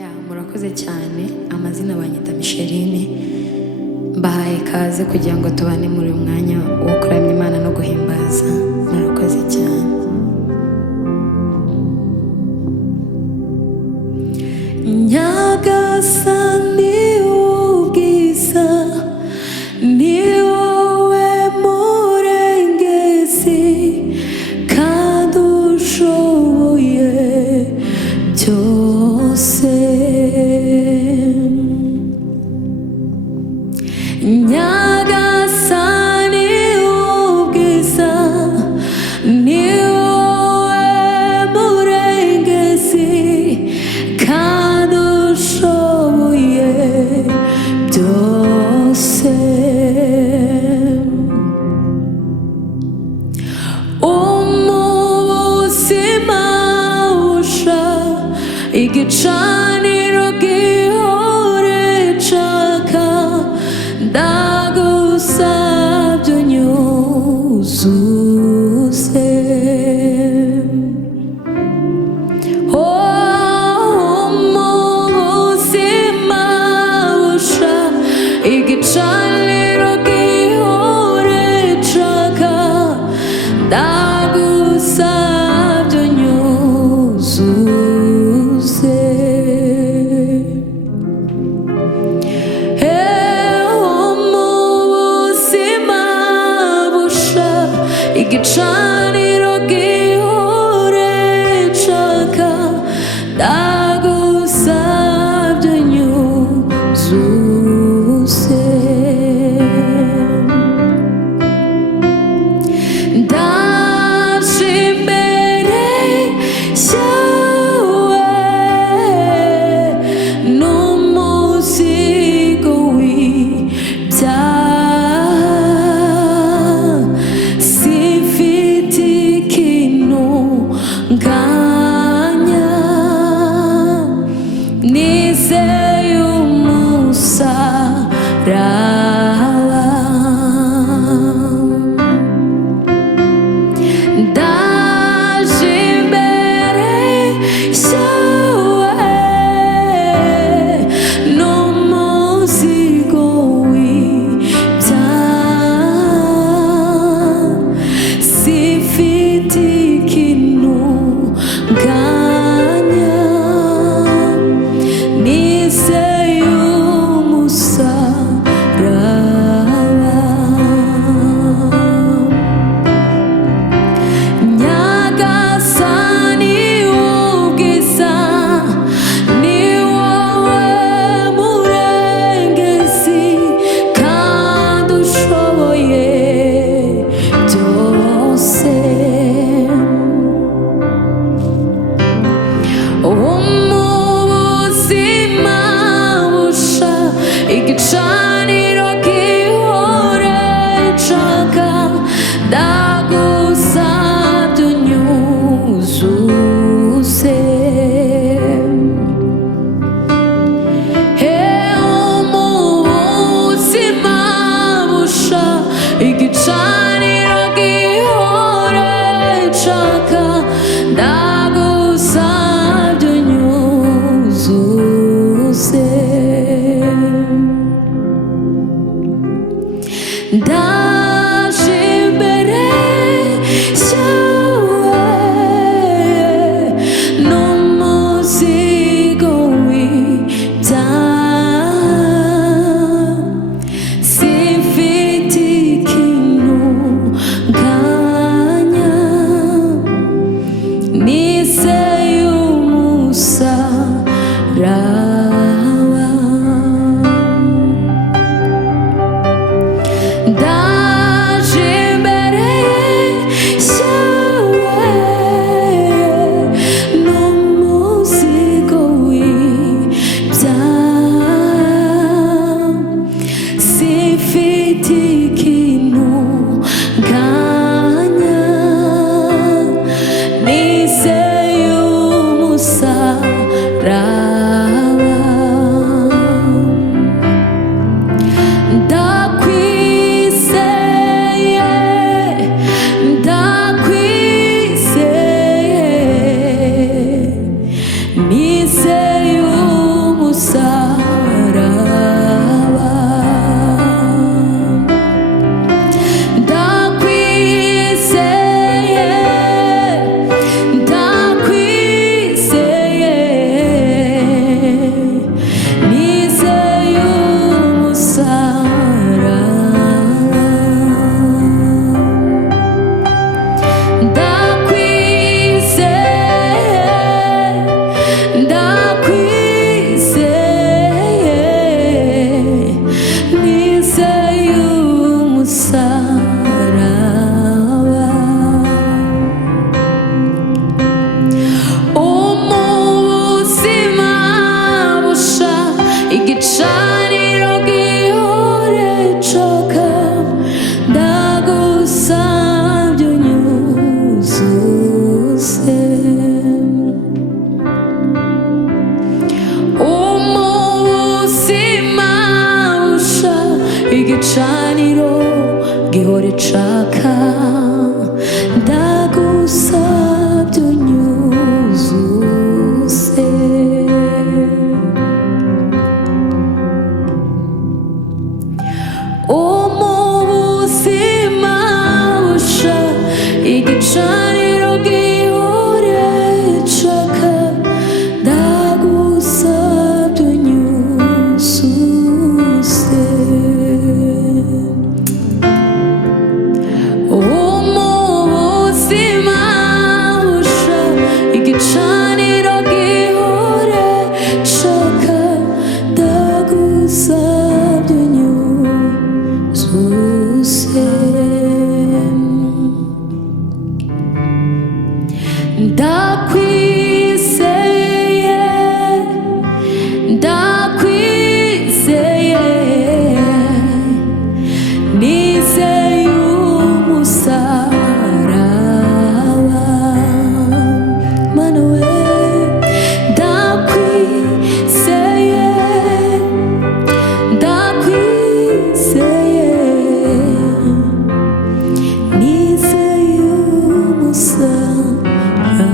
murakoze cyane. Amazina banyita Micheline, mbahaye ikaze kugira ngo tubane muri uyu mwanya wo kuramya Imana no guhimbaza. Murakoze cyane. Nyagasani ubwiza ni wowe murengezi kandi ushoboye byose. Nyagasani ubwiza ni wowe murengezi kandi ushoboye byose. Umubuzima usha igicaniro gihore caka, ndagusabye unyuzuze. Umubuzima busha igicaniro gihore caka, ndagusabye unyuzuze. Igicaniro gihore caka, ndagusabye unyuzuze. Ndaje imbere yawe n'umuzigo w'ibyaha, sifite ikintu nganya, nizeye umusaraba. Ndaje imbere yawe n'umuzigo w'ibyaha, sifite ikintu nganya, nizeye umusaraba. Nyagasani ubwiza ni wowe murengezi kandi ushoboye byose. Umubuzima busha igicaniro gihore caka, ndagusabye unyuzuze. Umubuzima busha igicaniro gihore caka, ndagusabye unyuzuze. Ndaje imbere yawe n'umuzigo w'ibyaha, sifite ikintu nganya, nizeye umusaraba. Ndaje imbere yawe n'umuzigo w'ibyaha, sifite ikintu nganya, nizeye umusaraba. Ndakwizeye, nizeye igicaniro gihore caka ndagusabye unyuzuze umubuzima busha igicaniro gihore caka ndagusabye unyuzuze umubuzima busha igicaniro gihore caka ndagusabye unyuzuze umubuzima busha igicaniro gihore caka ndagusabye unyuzuze ndakwizeye ndakwizeye nizeye umusaraba mana we ndakwizeye ndakwizeye nizeye umusaraba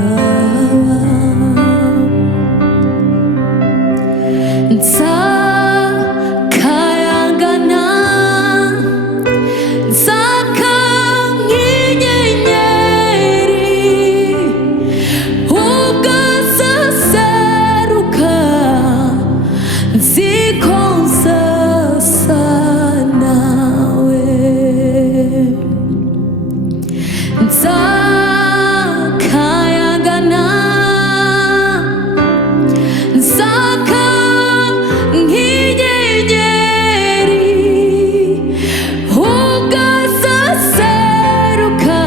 nzakayangana nzaka nk'inyenyeri ugasaseruka nziko nzasa nawe nzakayangana nzaka nk'inyenyeri ugasaseruka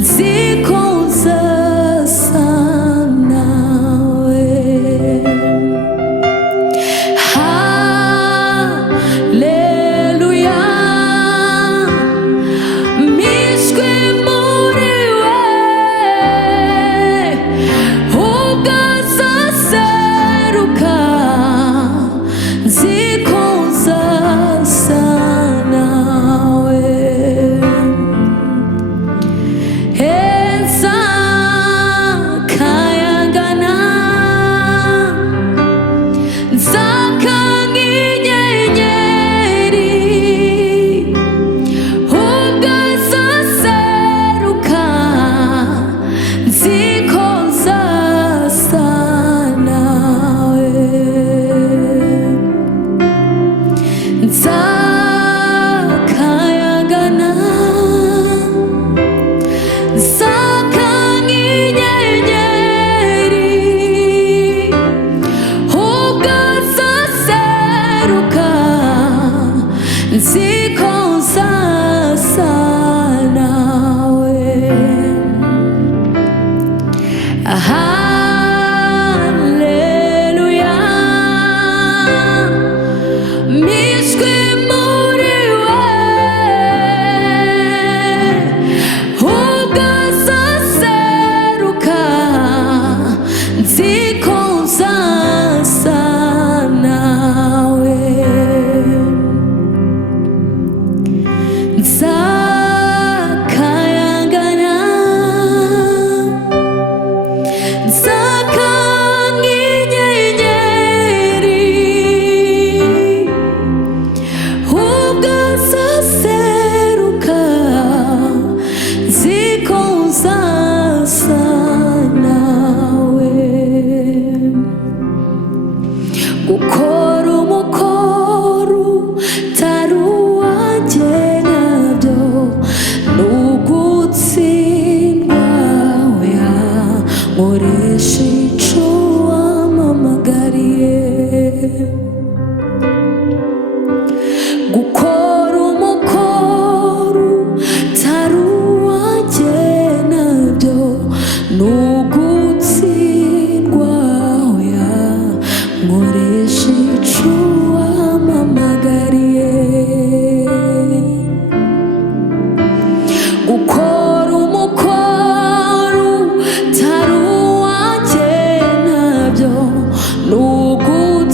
nziko nzasa nawe haleluya mishwe muri we ugasaseruka nziko nzasa nawe nzakayangana nzaka nk'inyenyeri ugasaseruka nziko nzasa nawe nzakayangana nzaka nk'inyenyeri ugasaseruka nziko nzasa nawe haleluya mishwe muri we ugasaseruka nziko nzasa nawe nzakayangana nzaka nk'inyenyeri ugasaseruka nziko nzasa nawe gukora umukoro utari uwanjye nabyo ni ugutsindwa oya nkoresha ico wampamagariye gukora umukoro utari uwanjye nabyo ni ugutsindwa oya nkoresha ico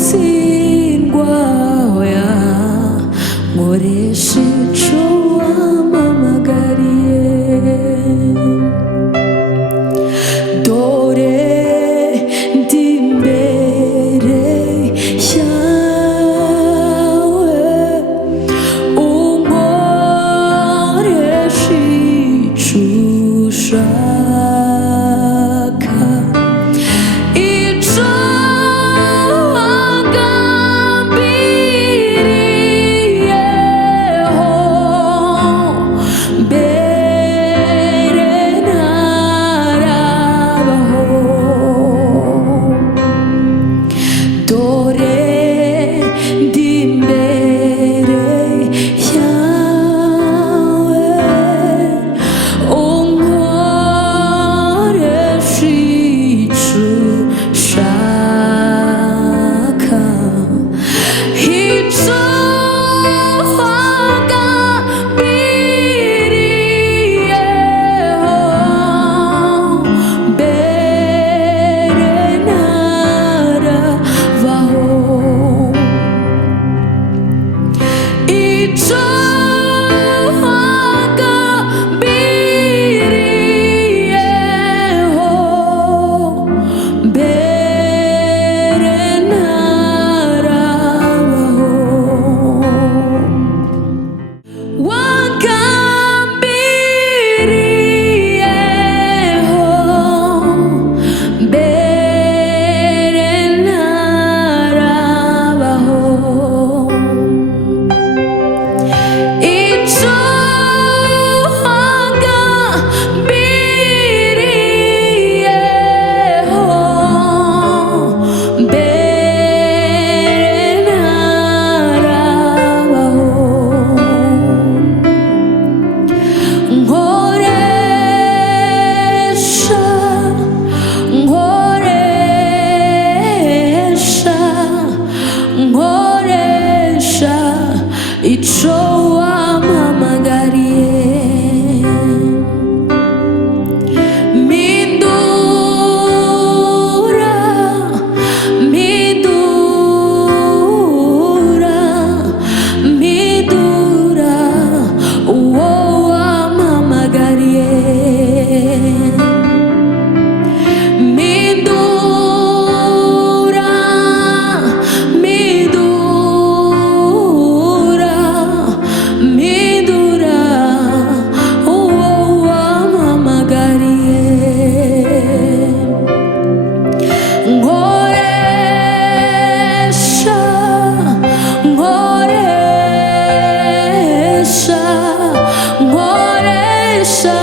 nugutsindwa oya nkoresha ico wampamagariye dore ndi imbere yawe unkoresha ico ushaka ico wagambiriyeho mbere ntarabaho dore ndi imbere yawe unkoresha ico ushaka ico wagambiriyeho mbere ntarabaho ico wagambiriyeho mbere ntarabaho wagambiriyeho mbere ntarabaho ico wagambiriyeho mbere ntarabaho nkoresha nkoresha ico wampamagariye mpindura uwo wampamagariye mpindura uwo wampamagariye nkoresha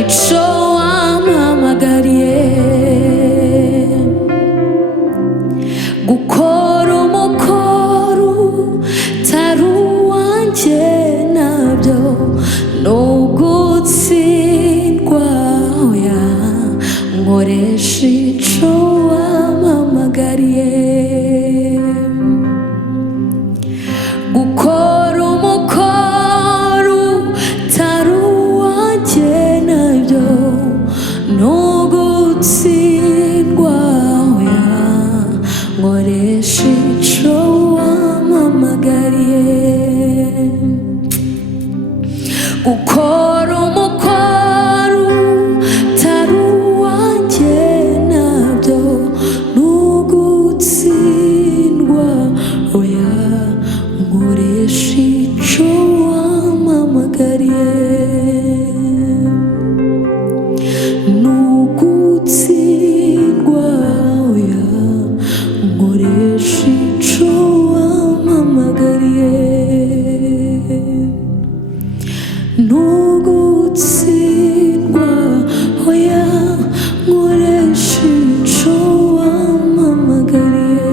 ico wampamagariye gukora umukoro utari uwanjye nabyo nugutsindwa oya nkoresha ico wampamagariye gukora umukoro utari uwanjye nabyo nugutsindwa oya nkoresha ico wampamagariye gukora umukoro utari uwanjye nabyo nugutsindwa oya nkoresha ico wampamagariye nugutsindwa oya nkoresha ico wampamagariye nugutsindwa oya nkoresha ico wampamagariye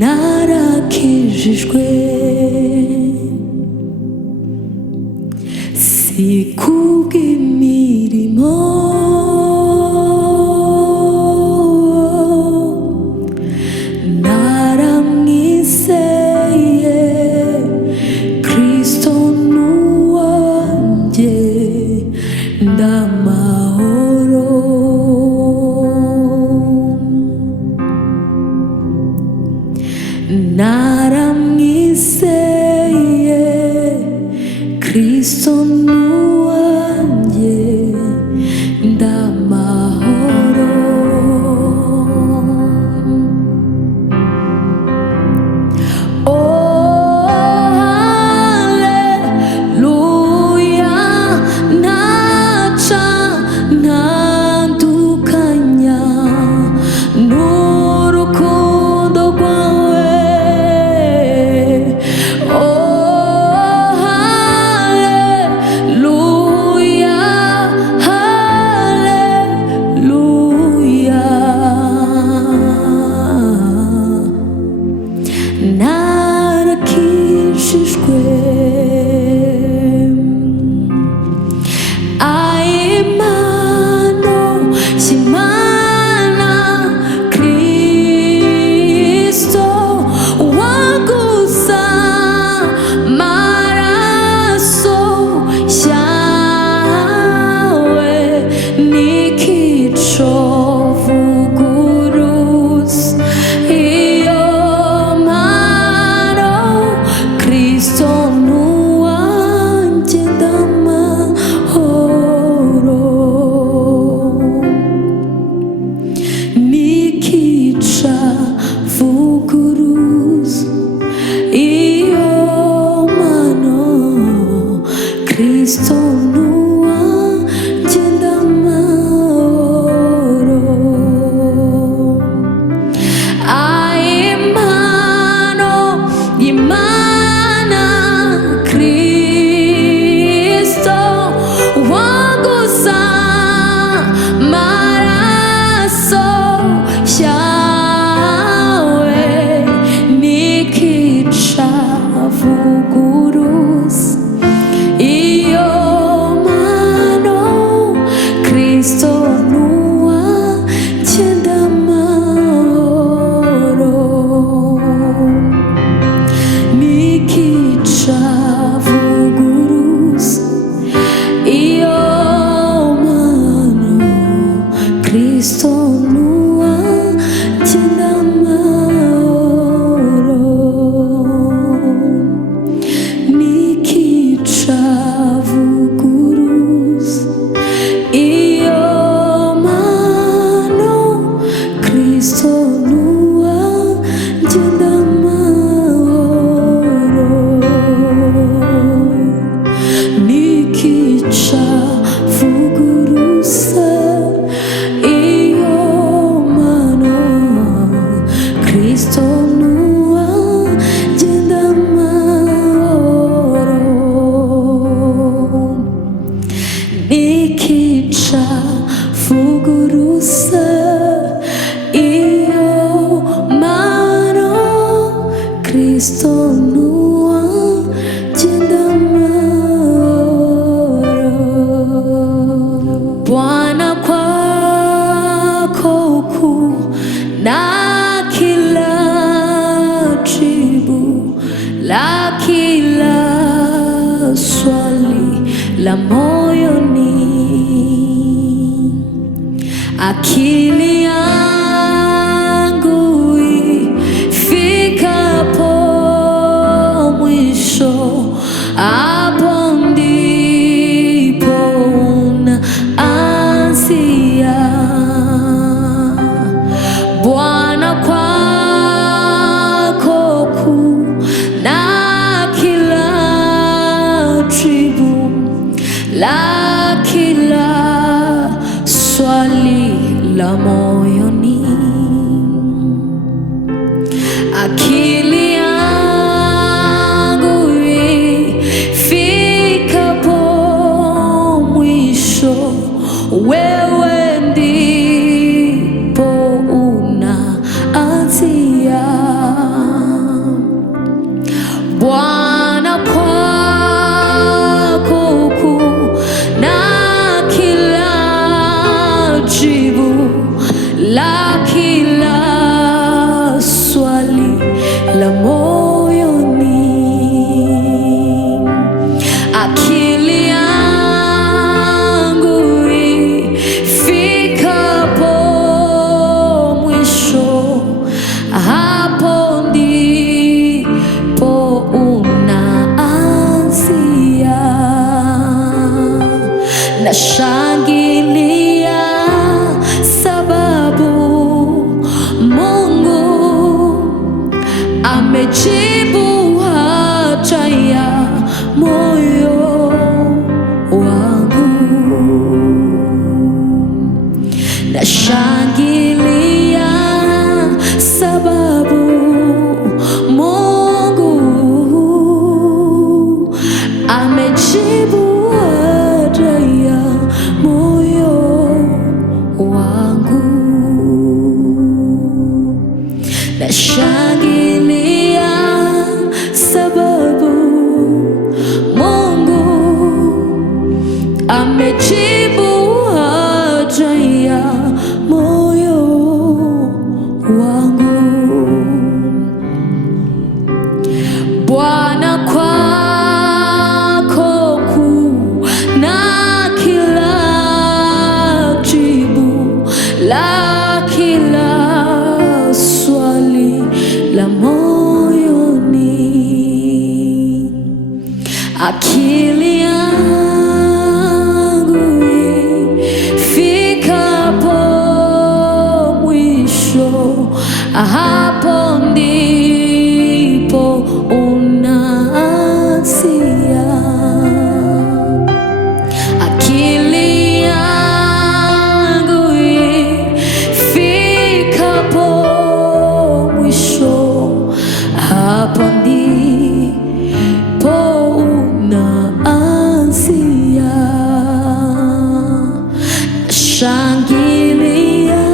narakijijwe si kubw'imirimo ndamahoro Kristo nuwa Jendamaro Nikicha vuguruz Iyo mano Kristo nuwa Jendamaro Nikicha vuguruza Kristo nuwa Jendamaro Nikicha vuguruza iyo mano Kristo nuwa Jendamaro Bwana kwako kuu na kila swali la moyoni, akili yangu ifikapo mwisho, hapo ndipo unaanzia. Bwana kwako kuu na la kila swali la moyoni, akili yangu ifikapo mwisho, wewe ndipo unaanzia. Bwana la kila swali la moyoni, akili yangu ifikapo mwisho, hapo ndipo unaanzia. Nashangilia amejibu haja ya moyo wangu. Nashangilia sababu Mungu amejibu haja ya moyo wangu. Nashangilia sababu Mungu amejibu haja ya moyo wangu. Bwana kwako kuu na kila jibu la kila swali la moyoni, akili yangu ifikapo mwisho, hapo ndipo unaanzia. Akili yangu ifikapo mwisho, hapo ndipo unaanzia. Shangilia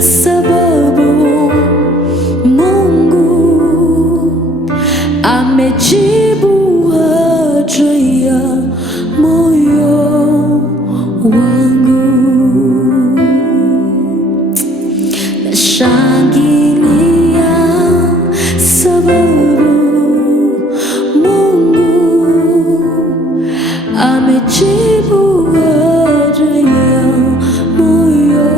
sababu Mungu amejibu haja ya moyo wangu. Nashangilia sababu Mungu amejibu haja ya moyo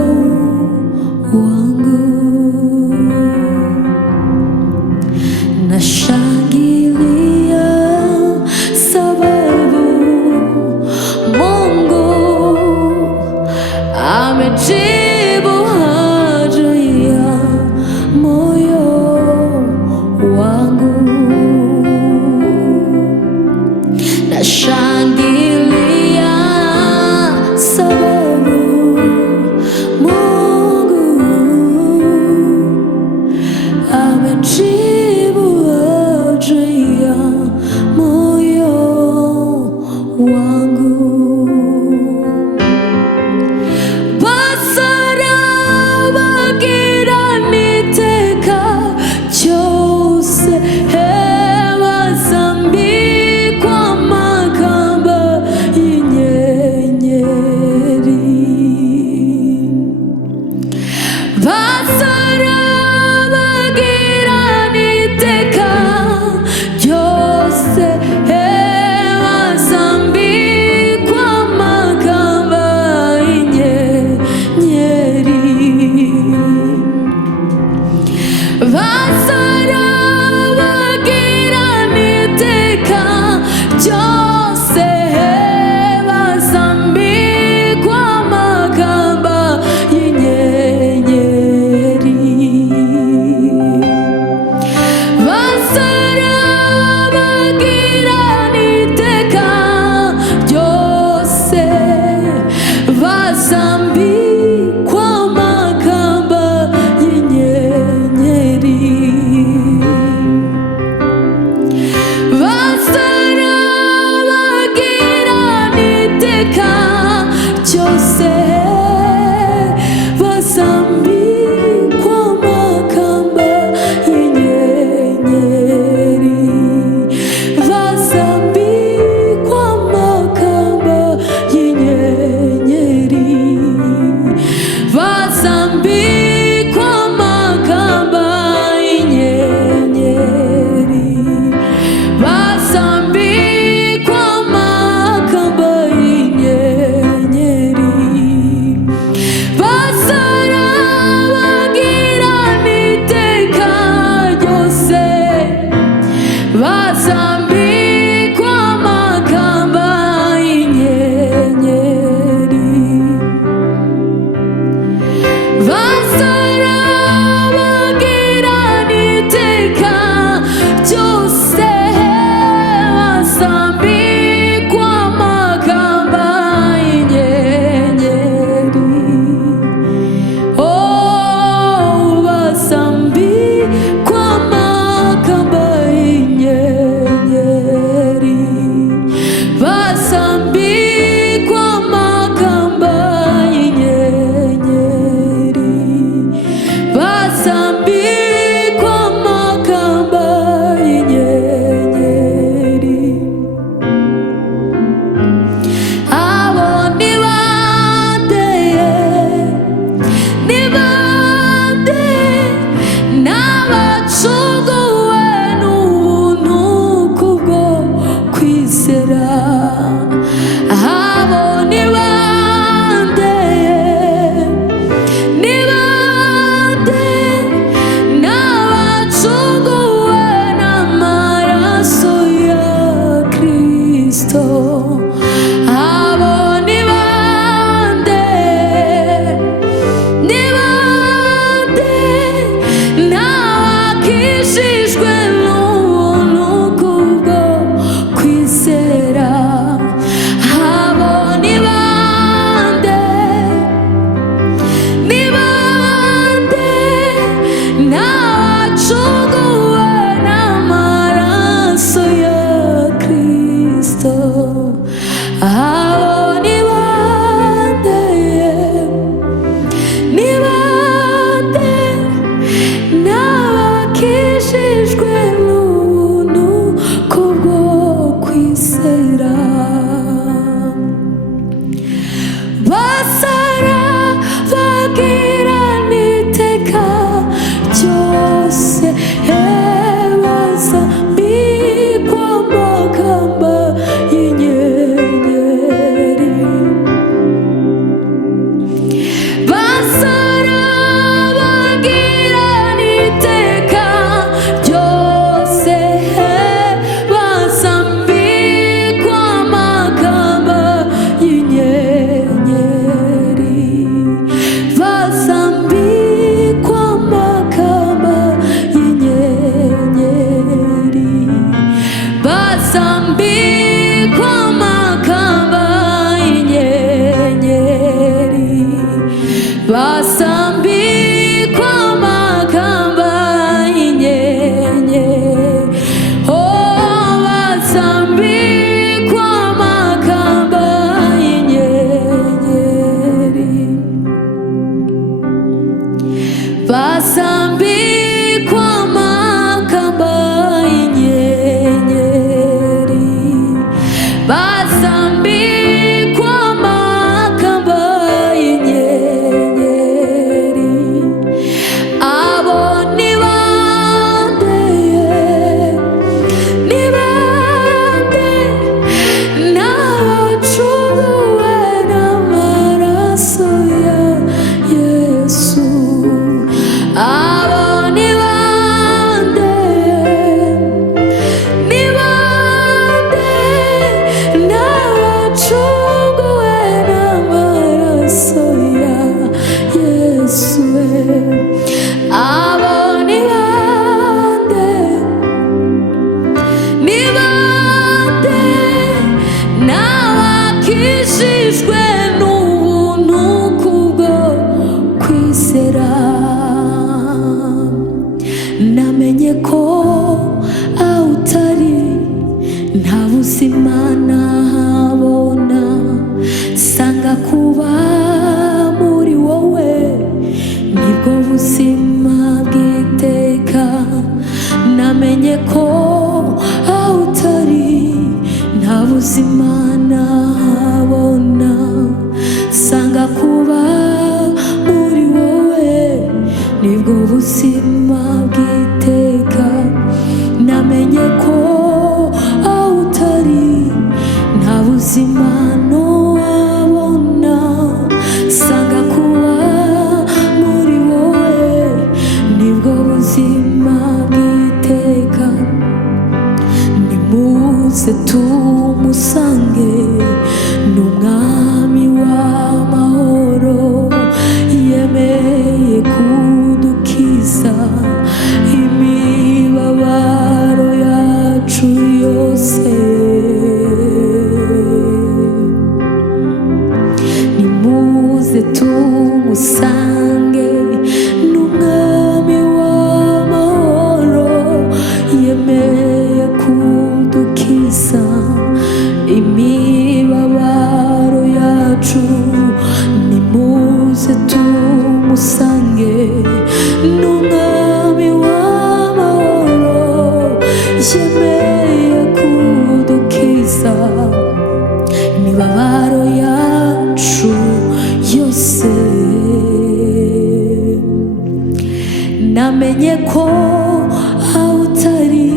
buzima bw'iteka. Namenye ko aho utari nta buzima nabona, sanga kuba muri wowe nibwo buzima bw'iteka. Namenye ko aho utari nta buzima nabona, sanga kuba muri wowe nibwo buzima bw'iteka. Nimuze tumusange, ni umwami w'amahoro, yemeye kudukiza imibabaro yacu yose. Nimuze tumusange, ni umwami w'amahoro, yemeye kudukiza imibabaro yacu. Nimuze tumusange, ni umwami w'amahoro, yemeye kudukiza imibabaro yacu yose. Namenye ko aho utari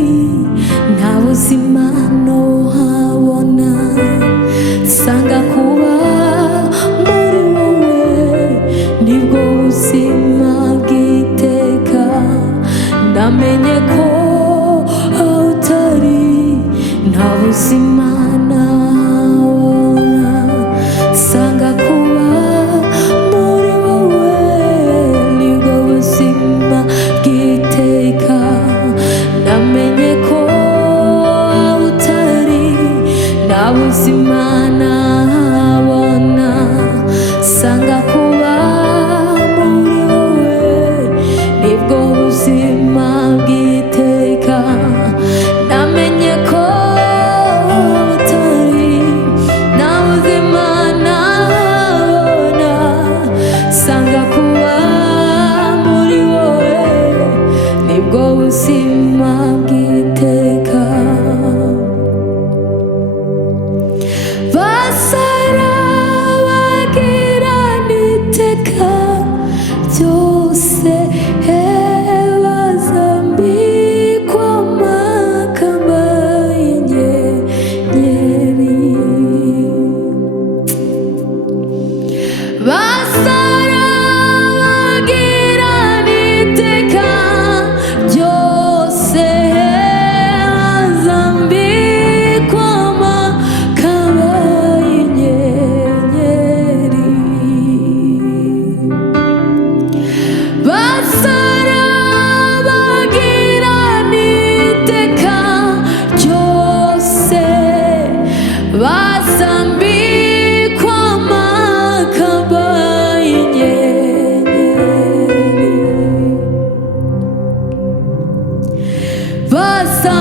nta buzima nohabona, sanga kuba muri wowe nibwo buzima bw'iteka. Namenye ko aho utari nta buzima nabona, sanga kuba muri wowe nibwo buzima bw'iteka. Namenye ko aho utari nta buzima nabona, sanga kuba muri wowe nibwo buzima bw'iteka. Namenye ko aho utari nta buzima nabona, sanga kuba muri wowe nibwo buzima bw'iteka. Basarabagirana iteka byose, bazambikwa amakamba y'inyenyeri. Basarabagirana iteka byose, bazambikwa amakamba y'inyenyeri. Basarabagirana iteka byose, bazambikwa amakamba y'inyenyeri.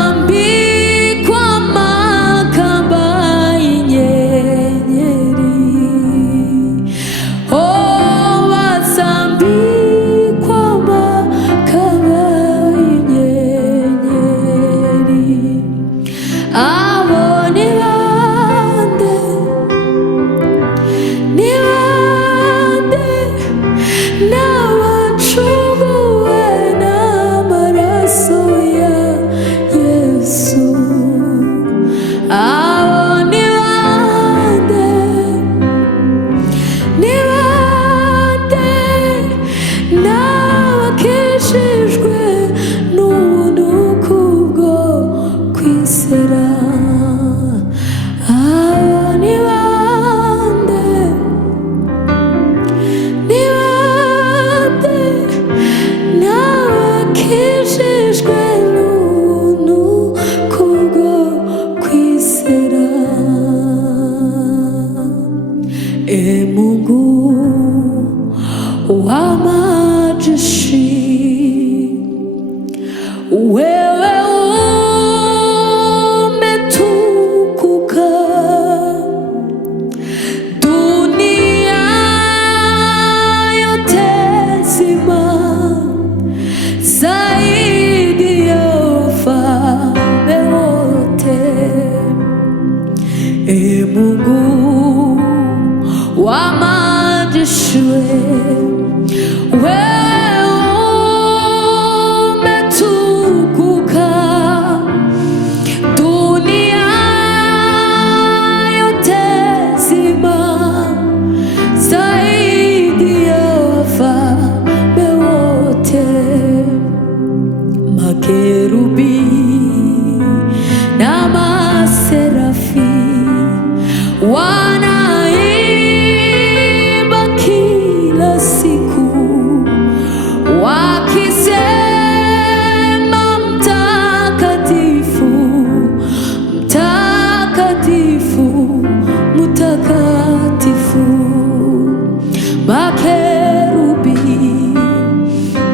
Bazambikwa amakamba y'inyenyeri. Oh, bazambikwa amakamba y'inyenyeri. Abo ni bande? Ni bande? N'abacunguwe n'amaraso ya Yesu. Abo ni bande? Ni bande? N'abakijijwe n'ubuntu kubwo kwizera. Abo ni bande? Ni bande? N'abakijijwe n'ubuntu kubwo kwizera. Mungu wa majeshi, wewe umetukuka, dunia yote nzima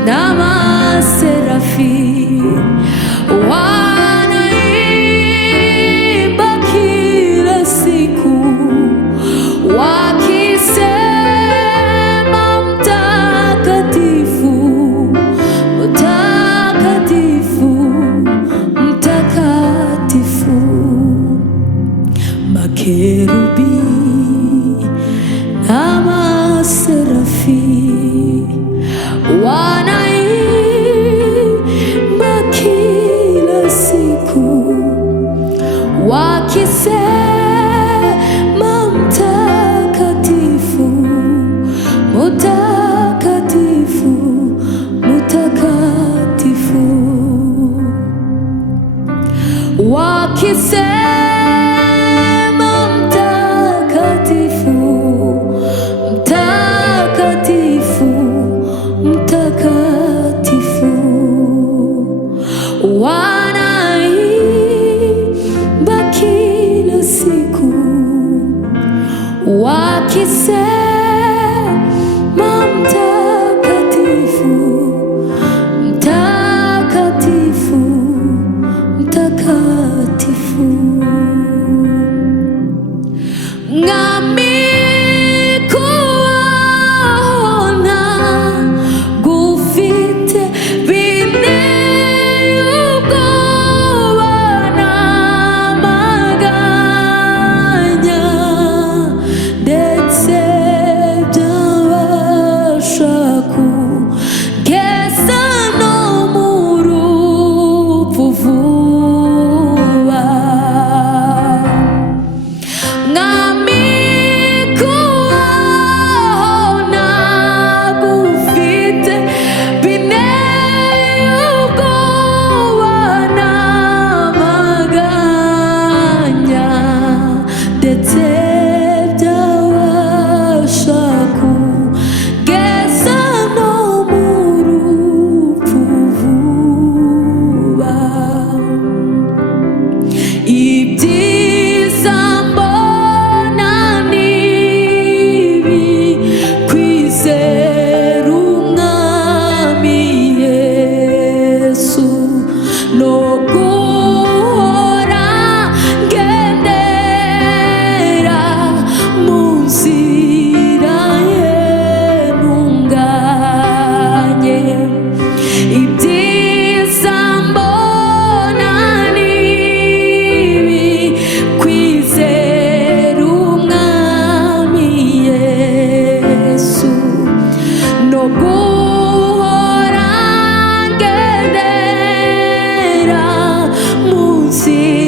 n'amaserafi wanaimba kila siku wakisema mtakatifu, mtakatifu, mtakatifu. Makerubi na maserafi wanaimba kila siku wakisema mtakatifu, mtakatifu, mtakatifu, wakisema mtakatifu, mtakatifu, mtakatifu, wanaimba kila siku wakisema mtakatifu, mtakatifu, mtakatifu. Ngami kuona gufite bineye ubwoba n'amaganya, ndetse byabasha kugeza no mu rupfu vuba. Ngami kuona gufite bineye ubwoba n'amaganya, ndetse byabasha kugeza no mu rupfu vuba. Ibyiza mbona nibi kwizera umwami Yesu no guhora ngendera mu nzira ye ntunganye. Ibyiza mbona nibi kwizera umwami Yesu no guhora ngendera mu nzira